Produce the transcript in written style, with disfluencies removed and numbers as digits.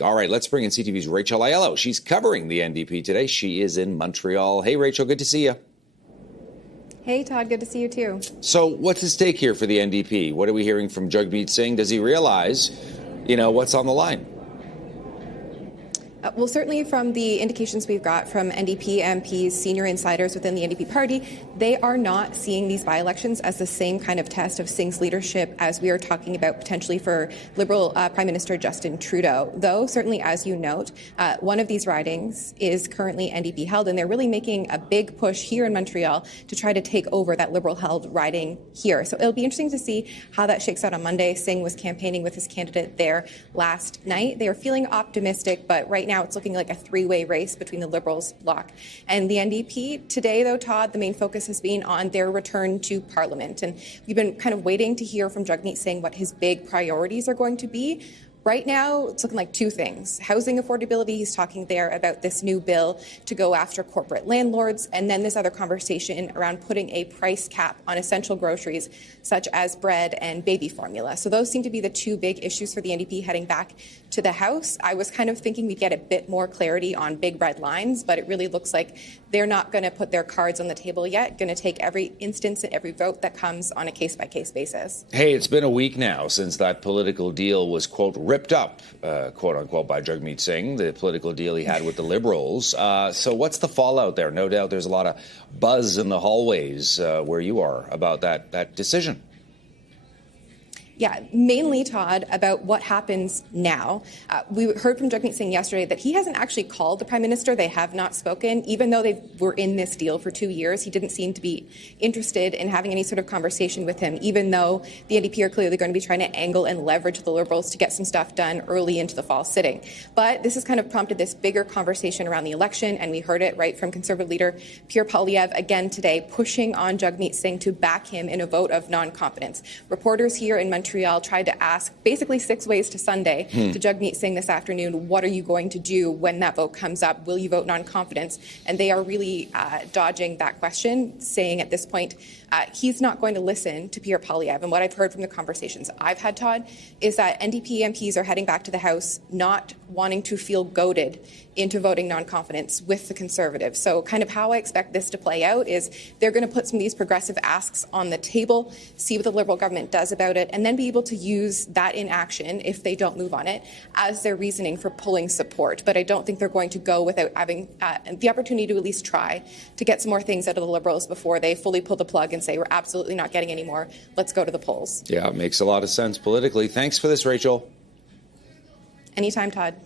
All right, let's bring in CTV's Rachel Aiello. She's covering the NDP today. She is in Montreal. Hey, Rachel, good to see you. Hey, Todd, good to see you too. So what's at stake here for the NDP? What are we hearing from Jagmeet Singh? Does he realize, what's on the line? Well, certainly from the indications we've got from NDP MPs, senior insiders within the NDP party, they are not seeing these by-elections as the same kind of test of Singh's leadership as we are talking about potentially for Liberal Prime Minister Justin Trudeau. Though, certainly as you note, one of these ridings is currently NDP held, and they're really making a big push here in Montreal to try to take over that Liberal-held riding here. So it'll be interesting to see how that shakes out on Monday. Singh was campaigning with his candidate there last night. They are feeling optimistic, but right now it's looking like a three-way race between the Liberals bloc and the NDP. Today, though, Todd, the main focus has been on their return to Parliament. And we've been kind of waiting to hear from Jagmeet Singh what his big priorities are going to be. Right now, it's looking like two things. Housing affordability, he's talking there about this new bill to go after corporate landlords, and then this other conversation around putting a price cap on essential groceries such as bread and baby formula. So those seem to be the two big issues for the NDP heading back to the House. I was kind of thinking we'd get a bit more clarity on big red lines, but it really looks like they're not going to put their cards on the table yet, going to take every instance and every vote that comes on a case-by-case basis. Hey, it's been a week now since that political deal was, quote, ripped up, quote unquote, by Jagmeet Singh, the political deal he had with the Liberals. So what's the fallout there? No doubt there's a lot of buzz in the hallways where you are about that decision. Yeah, mainly, Todd, about what happens now. We heard from Jagmeet Singh yesterday that he hasn't actually called the Prime Minister. They have not spoken. Even though they were in this deal for 2 years, he didn't seem to be interested in having any sort of conversation with him, even though the NDP are clearly going to be trying to angle and leverage the Liberals to get some stuff done early into the fall sitting. But this has kind of prompted this bigger conversation around the election, and we heard it right from Conservative leader Pierre Poilievre again today, pushing on Jagmeet Singh to back him in a vote of non-confidence. Reporters here in Montreal tried to ask basically 6 ways to Sunday to Jagmeet Singh this afternoon, what are you going to do when that vote comes up? Will you vote non-confidence? And they are really dodging that question, saying at this point he's not going to listen to Pierre Poilievre. And what I've heard from the conversations I've had, Todd, is that NDP MPs are heading back to the House not wanting to feel goaded into voting non-confidence with the Conservatives. So kind of how I expect this to play out is they're going to put some of these progressive asks on the table, see what the Liberal government does about it, and then be able to use that in action, if they don't move on it, as their reasoning for pulling support. But I don't think they're going to go without having the opportunity to at least try to get some more things out of the Liberals before they fully pull the plug and say, we're absolutely not getting any more. Let's go to the polls. Yeah, it makes a lot of sense politically. Thanks for this, Rachel. Anytime, Todd.